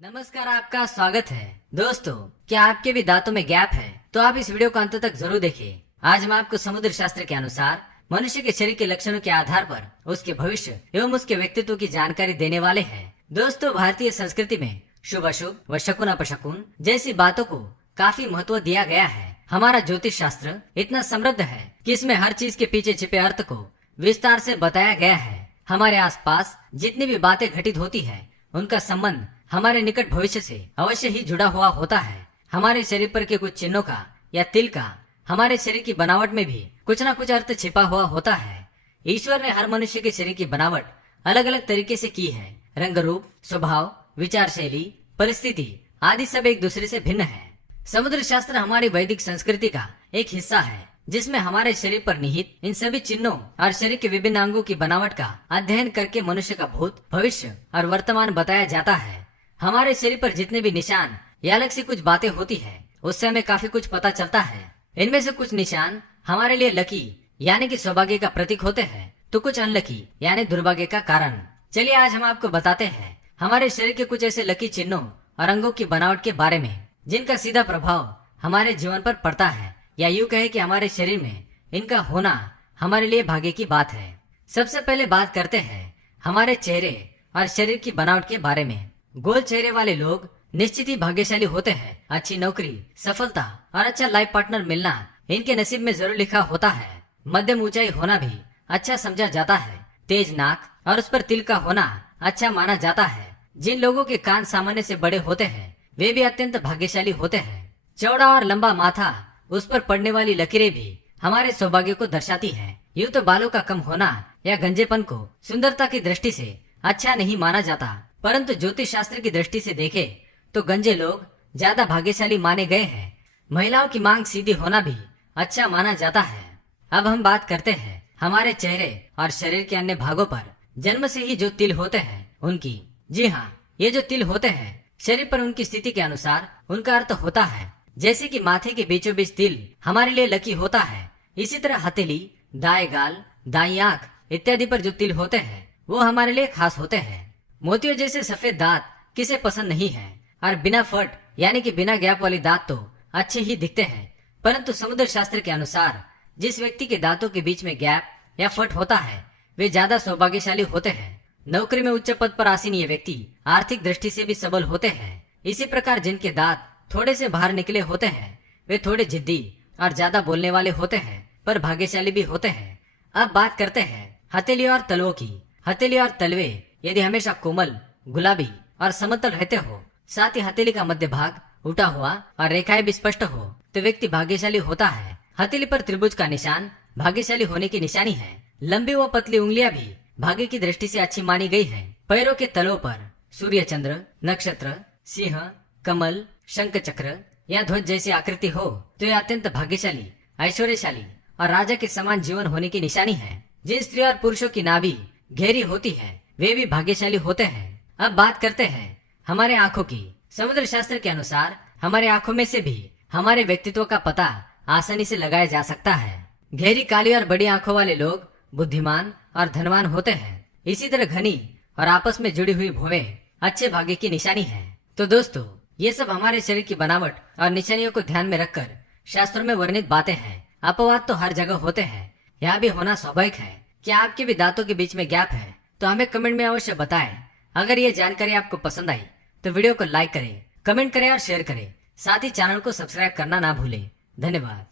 नमस्कार, आपका स्वागत है। दोस्तों, क्या आपके भी दांतों में गैप है? तो आप इस वीडियो को अंत तक जरूर देखें। आज हम आपको समुद्र शास्त्र के अनुसार मनुष्य के शरीर के लक्षणों के आधार पर उसके भविष्य एवं उसके व्यक्तित्व की जानकारी देने वाले हैं। दोस्तों, भारतीय संस्कृति में शुभ अशुभ व शकुन अपशकुन जैसी बातों को काफी महत्व दिया गया है। हमारा ज्योतिष शास्त्र इतना समृद्ध है कि इसमें हर चीज के पीछे छिपे अर्थ को विस्तार से बताया गया है। हमारे आसपास जितनी भी बातें घटित होती है उनका संबंध हमारे निकट भविष्य से अवश्य ही जुड़ा हुआ होता है। हमारे शरीर पर के कुछ चिन्हों का या तिल का हमारे शरीर की बनावट में भी कुछ न कुछ अर्थ छिपा हुआ होता है। ईश्वर ने हर मनुष्य के शरीर की बनावट अलग अलग तरीके से की है। रंग रूप, स्वभाव, विचार शैली, परिस्थिति आदि सब एक दूसरे से भिन्न है। समुद्र शास्त्र हमारी वैदिक संस्कृति का एक हिस्सा है, जिसमें हमारे शरीर पर निहित इन सभी चिन्हों और शरीर के विभिन्न अंगों की बनावट का अध्ययन करके मनुष्य का भूत, भविष्य और वर्तमान बताया जाता है। हमारे शरीर पर जितने भी निशान या अलग से कुछ बातें होती है, उससे हमें काफी कुछ पता चलता है। इनमें से कुछ निशान हमारे लिए लकी यानी कि सौभाग्य का प्रतीक होते हैं, तो कुछ अनलकी यानी दुर्भाग्य का कारण। चलिए आज हम आपको बताते हैं हमारे शरीर के कुछ ऐसे लकी चिन्हों और अंगों की बनावट के बारे में, जिनका सीधा प्रभाव हमारे जीवन पर पड़ता है, या यूँ कहे कि हमारे शरीर में इनका होना हमारे लिए भाग्य की बात है। सबसे पहले बात करते हैं हमारे चेहरे और शरीर की बनावट के बारे में। गोल चेहरे वाले लोग निश्चित ही भाग्यशाली होते हैं। अच्छी नौकरी, सफलता और अच्छा लाइफ पार्टनर मिलना इनके नसीब में जरूर लिखा होता है। मध्यम ऊंचाई होना भी अच्छा समझा जाता है। तेज नाक और उस पर तिल का होना अच्छा माना जाता है। जिन लोगों के कान सामान्य से बड़े होते हैं वे भी अत्यंत भाग्यशाली होते हैं। चौड़ा और लंबा माथा, उस पर पड़ने वाली लकीरें भी हमारे सौभाग्य को दर्शाती है। यूँ तो बालों का कम होना या गंजेपन को सुंदरता की दृष्टि से अच्छा नहीं माना जाता, परंतु ज्योतिष शास्त्र की दृष्टि से देखे तो गंजे लोग ज्यादा भाग्यशाली माने गए हैं। महिलाओं की मांग सीधी होना भी अच्छा माना जाता है। अब हम बात करते हैं हमारे चेहरे और शरीर के अन्य भागों पर जन्म से ही जो तिल होते हैं उनकी। जी हाँ, ये जो तिल होते हैं शरीर पर उनकी स्थिति के अनुसार उनका अर्थ होता है। जैसे कि माथे के बीचों बीच तिल हमारे लिए लकी होता है, इसी तरह हथेली, दाएं गाल, दाई आंख इत्यादि पर जो तिल होते हैं वो हमारे लिए खास होते हैं। मोतियों जैसे सफेद दांत किसे पसंद नहीं है, और बिना फट यानी कि बिना गैप वाले दांत तो अच्छे ही दिखते हैं, परंतु समुद्र शास्त्र के अनुसार जिस व्यक्ति के दांतों के बीच में गैप या फट होता है वे ज्यादा सौभाग्यशाली होते हैं। नौकरी में उच्च पद पर आसीन ये व्यक्ति आर्थिक दृष्टि से भी सबल होते हैं। इसी प्रकार जिनके दांत थोड़े से बाहर निकले होते हैं वे थोड़े जिद्दी और ज्यादा बोलने वाले होते हैं, पर भाग्यशाली भी होते हैं। अब बात करते हैं हथेली और तलवों की। हथेली और तलवे यदि हमेशा कोमल, गुलाबी और समतल रहते हो, साथ ही हथेली का मध्य भाग उठा हुआ और रेखाएं भी स्पष्ट हो, तो व्यक्ति भाग्यशाली होता है। हथेली पर त्रिभुज का निशान भाग्यशाली होने की निशानी है। लंबी व पतली उंगलियां भी भाग्य की दृष्टि से अच्छी मानी गई है। पैरों के तलों पर सूर्य, चंद्र, नक्षत्र, सिंह, कमल, शंख चक्र या ध्वज जैसी आकृति हो तो यह अत्यंत भाग्यशाली, ऐश्वर्यशाली और राजा के समान जीवन होने की निशानी है। जिन स्त्री और पुरुषों की नाभि गहरी होती है वे भी भाग्यशाली होते हैं। अब बात करते हैं हमारे आंखों की। समुद्र शास्त्र के अनुसार हमारे आंखों में से भी हमारे व्यक्तित्व का पता आसानी से लगाया जा सकता है। गहरी काली और बड़ी आंखों वाले लोग बुद्धिमान और धनवान होते हैं। इसी तरह घनी और आपस में जुड़ी हुई भुवें अच्छे भाग्य की निशानी है। तो दोस्तों, ये सब हमारे शरीर की बनावट और निशानियों को ध्यान में रखकर शास्त्रों में वर्णित बातें हैं। अपवाद तो हर जगह होते हैं, यहाँ भी होना स्वाभाविक है। क्या आपके भी दांतों के बीच में गैप है? तो हमें कमेंट में अवश्य बताएं। अगर ये जानकारी आपको पसंद आई तो वीडियो को लाइक करें, कमेंट करें और शेयर करें। साथ ही चैनल को सब्सक्राइब करना ना भूलें। धन्यवाद।